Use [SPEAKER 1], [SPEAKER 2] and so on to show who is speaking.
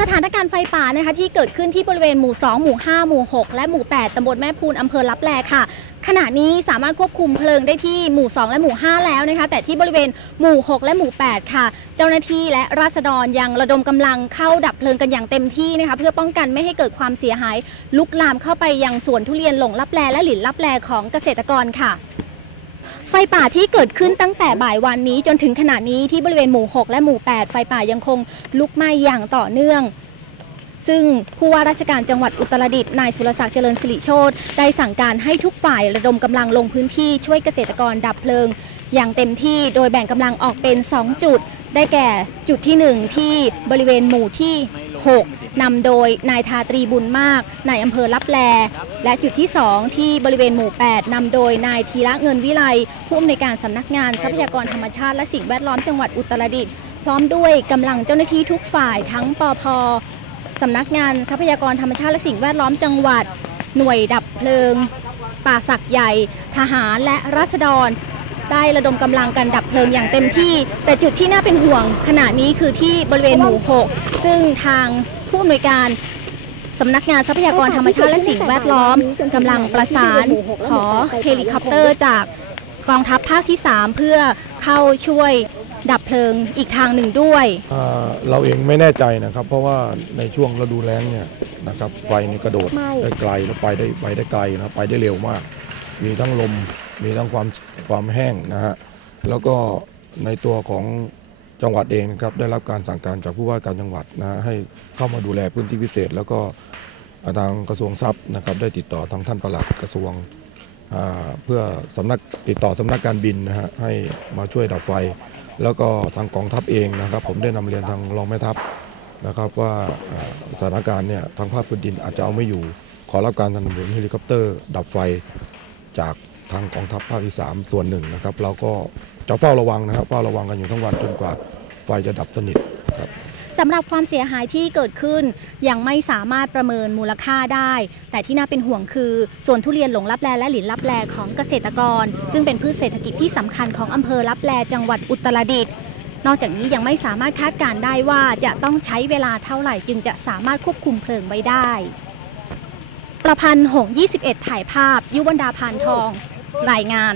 [SPEAKER 1] สถานการณ์ไฟป่านะคะที่เกิดขึ้นที่บริเวณหมู่ 2 หมู่ 5 หมู่ 6 และหมู่ 8 ตำบลแม่พูนอำเภอลับแลค่ะ ขณะนี้สามารถควบคุมเพลิงได้ที่หมู่ 2 และหมู่ 5 แล้วนะคะ แต่ที่บริเวณหมู่ 6 และหมู่ 8 ค่ะ เจ้าหน้าที่และราษฎรยังระดมกำลังเข้าดับเพลิงกันอย่างเต็มที่นะคะเพื่อป้องกันไม่ให้เกิดความเสียหายลุกลามเข้าไปยังสวนทุเรียนหลงลับแลและหลินลับแลของเกษตรกรค่ะ ไฟป่าที่เกิดขึ้นตั้งแต่บ่ายวันนี้จนถึงขณะนี้ที่บริเวณหมู่ 6 และหมู่ 8 ไฟป่ายังคงลุกไหม้อย่างต่อเนื่อง ซึ่งผู้ว่าราชการจังหวัดอุตรดิตถ์นายสุรศักดิ์เจริญสิริโชตได้สั่งการให้ทุกฝ่ายระดมกำลังลงพื้นที่ช่วยเกษตรกรดับเพลิง อย่างเต็มที่โดยแบ่งกำลังออกเป็น 2 จุด ได้แก่จุดที่ 1 ที่บริเวณหมู่ที่ 6 นำโดยนายทาตรีบุญมากนายอำเภอลับแล และจุดที่ 2 ที่บริเวณหมู่ 8 นำโดยนายธีระเงินวิไลผู้อำนวยการสำนักงานทรัพยากรธรรมชาติและสิ่งแวดล้อมจังหวัดอุตรดิตถ์พร้อมด้วยกำลังเจ้าหน้าที่ทุกฝ่ายทั้งปอพสำนักงานทรัพยากรธรรมชาติและสิ่งแวดล้อมจังหวัด หน่วยดับเพลิง ป่าสักใหญ่ ทหารและรัษฎร ได้ระดมกำลังกันดับเพลิงอย่างเต็มที่ แต่จุดที่น่าเป็นห่วงขณะนี้คือที่บริเวณหมู่ 6 ซึ่งทาง ผู้อำนวยการสำนักงานทรัพยากรธรรมชาติและสิ่งแวดล้อมกำลังประสานขอเฮลิคอปเตอร์จากกองทัพภาคที่ 3 เพื่อเข้าช่วยดับเพลิงอีกทางหนึ่งด้วย
[SPEAKER 2] อ่าเราเองไม่แน่ใจนะครับ เพราะว่าในช่วงฤดูแล้งเนี่ยนะครับไฟนี่กระโดดได้ไกลแล้วไปได้ไปได้ไกลนะไปได้เร็วมาก มีทั้งลมมีทั้งความความแห้งนะฮะแล้วก็ในตัวของ จังหวัดเองนะครับได้รับการสั่งการจากผู้ว่าการจังหวัดนะให้เข้ามาดูแลพื้นที่พิเศษ แล้วก็ทางกระทรวงทรัพย์นะครับได้ติดต่อทางท่านประหลัดกระทรวงเพื่อสำนักติดต่อสำนักการบินนะฮะให้มาช่วยดับไฟ แล้วก็ทางกองทัพเองนะครับ ผมได้นำเรียนทางรองแม่ทัพนะครับว่าสถานการณ์เนี่ยทางภาคพื้นดินอาจจะเอาไม่อยู่ ขอรับการสนับสนุนเฮลิคอปเตอร์ ดับไฟจาก ทางกองทัพภาคที่สามส่วนหนึ่งนะครับ เราก็จะเฝ้าระวังนะครับเฝ้าระวังกันอยู่ทั้งวันจนกว่าไฟจะดับสนิทครับ
[SPEAKER 1] สำหรับความเสียหายที่เกิดขึ้น ยังไม่สามารถประเมินมูลค่าได้ แต่ที่น่าเป็นห่วงคือส่วนทุเรียนหลงลับแลและหลินลับแลของเกษตรกร ซึ่งเป็นพืชเศรษฐกิจที่สำคัญของอำเภอลับแลจังหวัดอุตรดิตถ์นอกจากนี้ยังไม่สามารถคาดการณ์ได้ว่าจะต้องใช้เวลาเท่าไหร่จึงจะสามารถควบคุมเพลิงไว้ได้ ประพันธ์หงส์21 ถ่ายภาพ ยุวรรดาพานทอง รายงาน